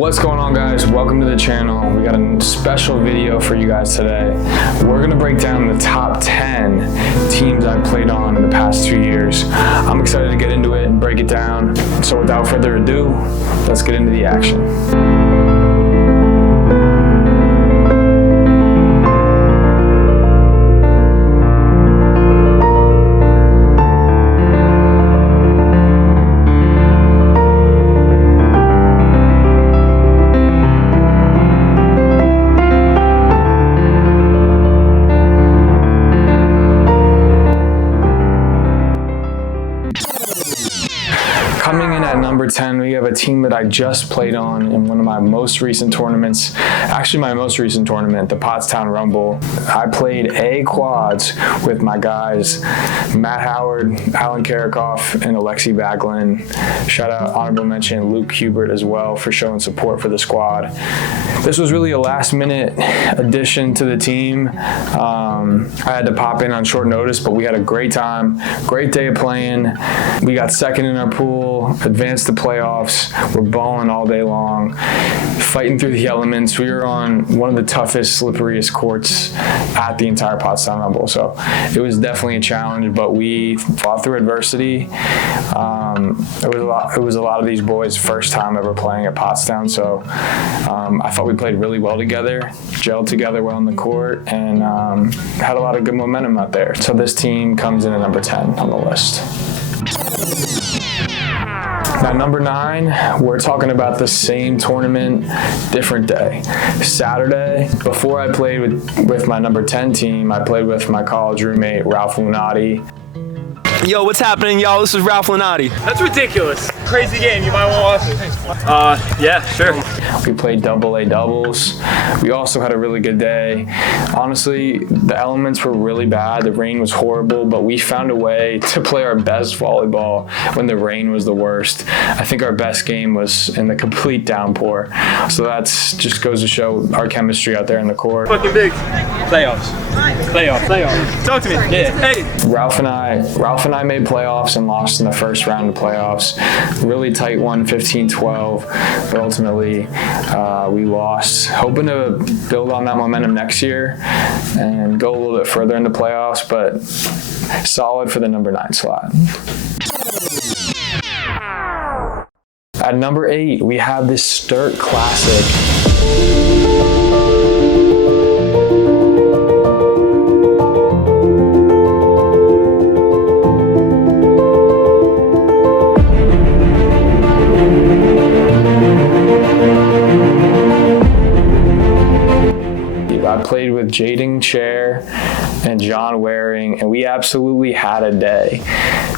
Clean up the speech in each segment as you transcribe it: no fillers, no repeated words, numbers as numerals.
What's going on, guys? Welcome to the channel. We got a special video for you guys today. We're gonna break down the top 10 teams I've played on in the past 2 years. I'm excited to get into it and break it down. So without further ado, let's get into the action. Coming in at number 10, we have a team that I just played on in one of my most recent tournaments. Actually, my most recent tournament, the Pottstown Rumble. I played A quads with my guys, Matt Howard, Alan Karikoff, and Alexi Backlund. Shout out, honorable mention, Luke Hubert as well for showing support for the squad. This was really a last minute addition to the team. I had to pop in on short notice, but we had a great time, great day of playing. We got second in our pool, advanced to playoffs. We're balling all day long, fighting through the elements. We were on one of the toughest, slipperiest courts at the entire Pottstown Rumble. So it was definitely a challenge, but we fought through adversity. It was a lot of these boys' first time ever playing at Pottstown. So I thought we played really well together, gelled together well on the court, and had a lot of good momentum out there. So this team comes in at number 10 on the list. Now, number 9, we're talking about the same tournament, different day. Saturday, before I played with my number 10 team, I played with my college roommate, Ralph LUNATI. Yo, what's happening, y'all? This is Ralph LUNATI. That's ridiculous. Crazy game. You might want to watch it. Yeah, sure. We played AA doubles. We also had a really good day. Honestly, the elements were really bad. The rain was horrible, but we found a way to play our best volleyball when the rain was the worst. I think our best game was in the complete downpour. So that's just goes to show our chemistry out there in the court. Fucking big. Playoffs. Talk to me. Yeah. Hey. Ralph and I made playoffs and lost in the first round of playoffs. Really tight one, 15-12, but ultimately we lost. Hoping to build on that momentum next year and go a little bit further into playoffs, but solid for the number 9 slot. At number 8, we have this Sturt Classic. I played with Jaden Chair and John Waring, and we absolutely had a day.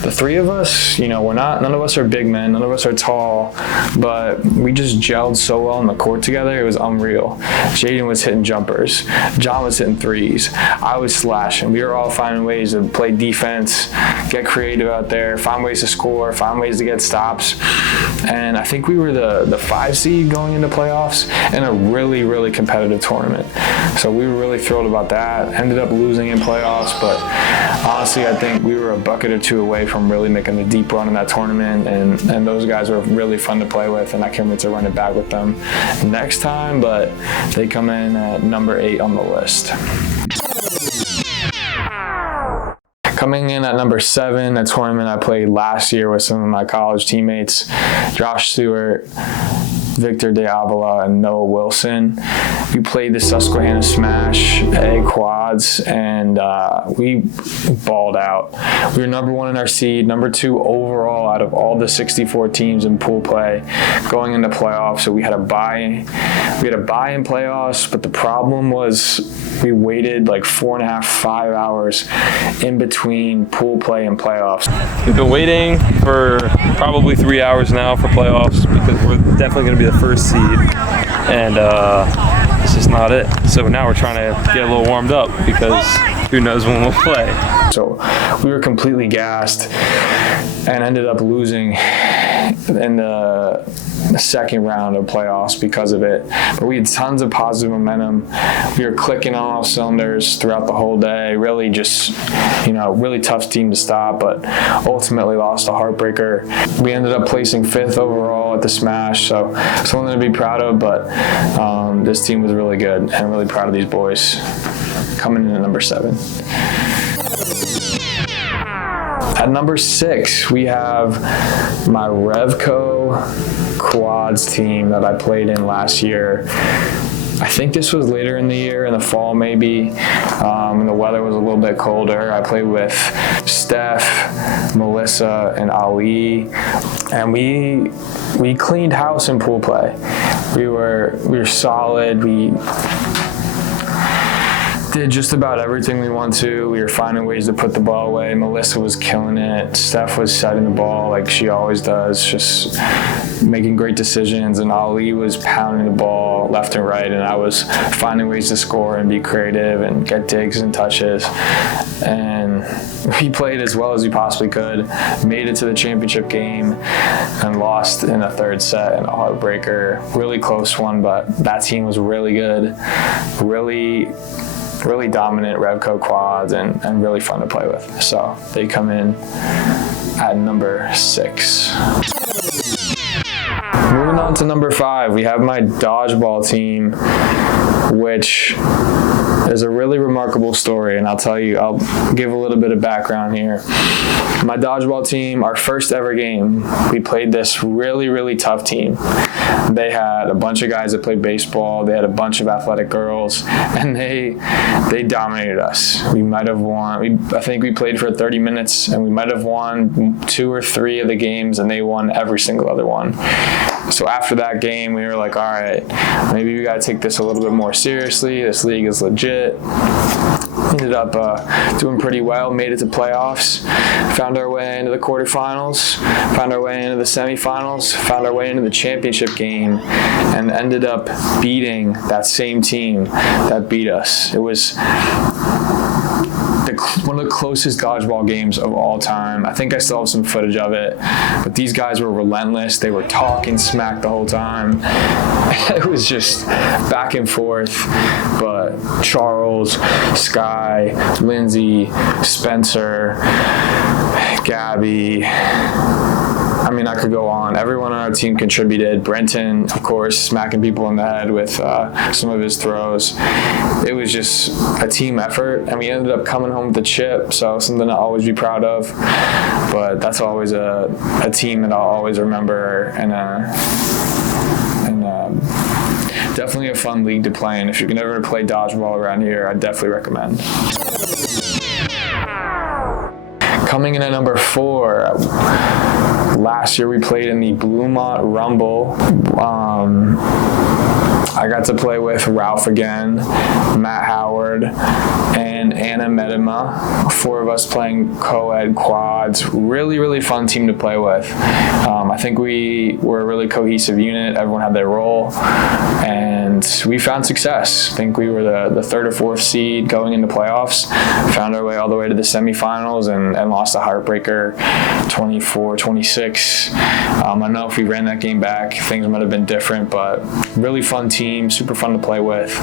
The three of us, you know, none of us are big men, none of us are tall, but we just gelled so well on the court together, it was unreal. Jaden was hitting jumpers, John was hitting threes, I was slashing. We were all finding ways to play defense, get creative out there, find ways to score, find ways to get stops. And I think we were the 5 seed going into playoffs in a really, really competitive tournament. So we were really thrilled about that. Ended up losing in playoffs, but honestly, I think we were a bucket or 2 away from really making a deep run in that tournament, and those guys were really fun to play with, and I can't wait to run it back with them next time, but they come in at number 8 on the list. Coming in at number 7, a tournament I played last year with some of my college teammates, Josh Stewart, Victor D'Avila, and Noah Wilson. We played the Susquehanna Smash A quads, and we balled out. We were number 1 in our seed, number 2 overall out of all the 64 teams in pool play going into playoffs. So we had a bye in playoffs, but the problem was we waited like 4.5, 5 hours in between pool play and playoffs. We've been waiting for probably 3 hours now for playoffs because we're definitely going to be the first seed, and it's just not it. So now we're trying to get a little warmed up because who knows when we'll play. So we were completely gassed and ended up losing in the second round of playoffs because of it. But we had tons of positive momentum. We were clicking on all cylinders throughout the whole day. Really just, really tough team to stop, but ultimately lost a heartbreaker. We ended up placing 5th overall at the Smash, so something to be proud of, but this team was really good, and I'm really proud of these boys. Coming in at number 7. At number 6, we have my Revco quads team that I played in last year. I think this was later in the year, in the fall maybe, and the weather was a little bit colder. I played with Steph, Melissa, and Ali, and we cleaned house in pool play. We were solid. We did just about everything we wanted to. We were finding ways to put the ball away. Melissa was killing it. Steph was setting the ball like she always does, just making great decisions. And Ali was pounding the ball left and right, and I was finding ways to score and be creative and get digs and touches. And we played as well as we possibly could, made it to the championship game, and lost in the 3rd set in a heartbreaker. Really close one, but that team was really good. Really dominant Revco quads and really fun to play with. So they come in at number 6. Moving on to number 5, we have my dodgeball team, which is a really remarkable story, and I'll give a little bit of background here. My dodgeball team, our first ever game, we played this really, really tough team. They had a bunch of guys that played baseball. They had a bunch of athletic girls, and they dominated us. We might have won. I think we played for 30 minutes, and we might have won 2 or 3 of the games, and they won every single other one. So after that game, we were like, all right, maybe we got to take this a little bit more seriously. This league is legit. Ended up doing pretty well, made it to playoffs, found our way into the quarterfinals, found our way into the semifinals, found our way into the championship game, and ended up beating that same team that beat us. It was one of the closest dodgeball games of all time. I think I still have some footage of it, but these guys were relentless. They were talking smack the whole time. It was just back and forth, but Charles, Sky, Lindsay, Spencer, Gabby, I could go on. Everyone on our team contributed. Brenton, of course, smacking people in the head with some of his throws. It was just a team effort, and we ended up coming home with the chip, so something to always be proud of. But that's always a team that I'll always remember, and definitely a fun league to play in. If you can ever play dodgeball around here, I definitely recommend. Coming in at number 4, last year we played in the Bluemont Rumble. I got to play with Ralph again, Matt Howard, and Anna Medema, 4 of us playing co-ed quads. Really, really fun team to play with. I think we were a really cohesive unit. Everyone had their role, and we found success. I think we were the 3rd or 4th seed going into playoffs, found our way all the way to the semifinals, and lost a heartbreaker 24-26. I don't know if we ran that game back, things might have been different, but really fun team, super fun to play with.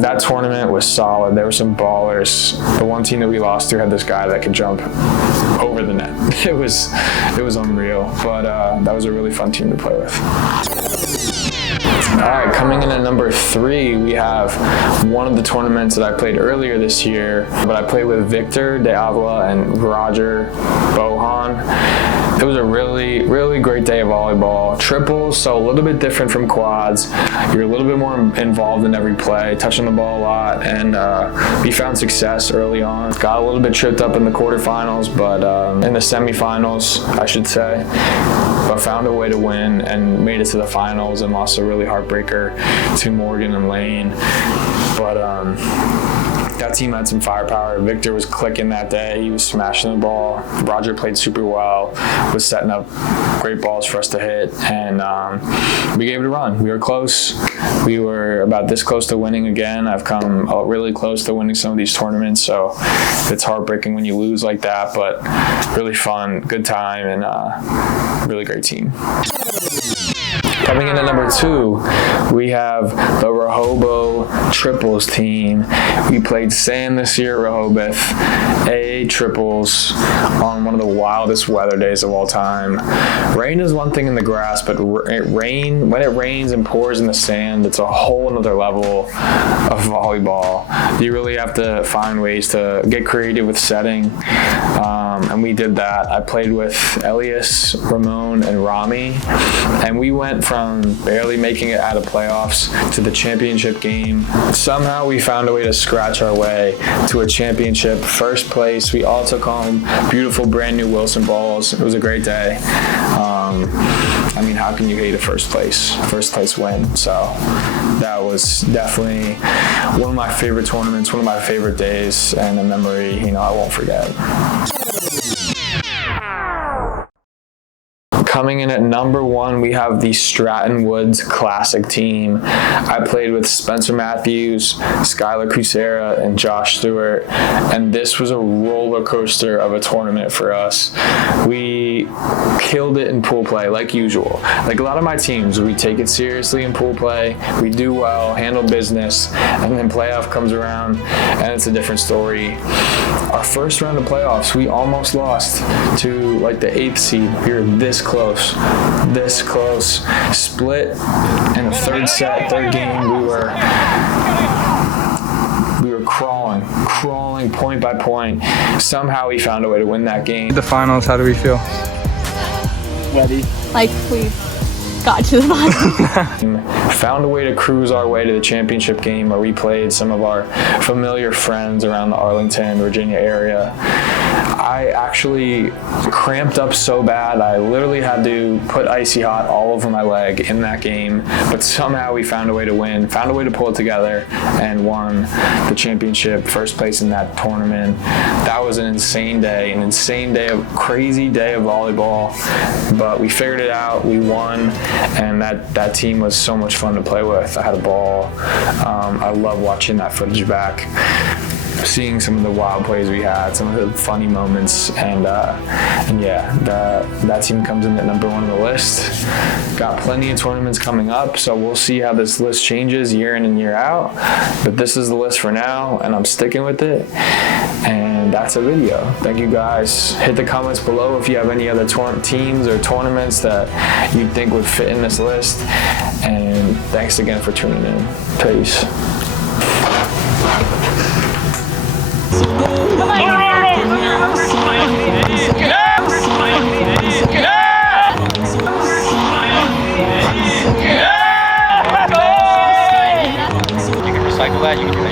That tournament was solid. There were some ballers. The one team that we lost to had this guy that could jump over the net. It was unreal, but that was a really fun team to play with. All right, coming in at number 3, we have one of the tournaments that I played earlier this year, but I played with Victor De Avila and Roger Bohan. It was a really, really great day of volleyball. Triples, so a little bit different from quads. You're a little bit more involved in every play, touching the ball a lot, and we found success early on. Got a little bit tripped up in the quarterfinals, but in the semifinals, I should say. But found a way to win and made it to the finals and lost a really heartbreaker to Morgan and Lane. But that team had some firepower. Victor was clicking that day. He was smashing the ball. Roger played super well, was setting up great balls for us to hit, and we gave it a run. We were close. We were about this close to winning again. I've come really close to winning some of these tournaments, so it's heartbreaking when you lose like that, but really fun, good time, and really great team. Coming in at number 2, we have the Rehoboth triples team. We played sand this year at Rehoboth, AA triples on one of the wildest weather days of all time. Rain is one thing in the grass, but when it rains and pours in the sand, it's a whole another level of volleyball. You really have to find ways to get creative with setting, and we did that. I played with Elias, Ramon, and Rami, and we went from barely making it out of playoffs to the championship game. Somehow we found a way to scratch our way to a championship first place. We all took home beautiful brand new Wilson balls. It was a great day. I mean, how can you hate a first place win? So that was definitely one of my favorite tournaments, one of my favorite days, and a memory, I won't forget. Coming in at number 1, we have the Stratton Woods Classic team. I played with Spencer Matthews, Skylar Cusera, and Josh Stewart, and this was a roller coaster of a tournament for us. We killed it in pool play, like usual. Like a lot of my teams, we take it seriously in pool play, we do well, handle business, and then playoff comes around, and it's a different story. Our first round of playoffs, we almost lost to like the 8th seed. We were this close, split in the third game. We were crawling point by point. Somehow we found a way to win that game. The finals, how do we feel? Ready? Like we got to the bottom. Found a way to cruise our way to the championship game where we played some of our familiar friends around the Arlington, Virginia area. I actually cramped up so bad, I literally had to put Icy Hot all over my leg in that game, but somehow we found a way to win, found a way to pull it together, and won the championship, first place in that tournament. That was an insane day, crazy day of volleyball, but we figured it out, we won, and that team was so much fun to play with. I had a ball. I love watching that footage back, seeing some of the wild plays we had, some of the funny moments, and yeah, that team comes in at number 1 on the list. Got plenty of tournaments coming up, so we'll see how this list changes year in and year out, but this is the list for now, and I'm sticking with it, and that's a video. Thank you guys. Hit the comments below if you have any other teams or tournaments that you think would fit in this list, and thanks again for tuning in. Peace. Recycle that, you can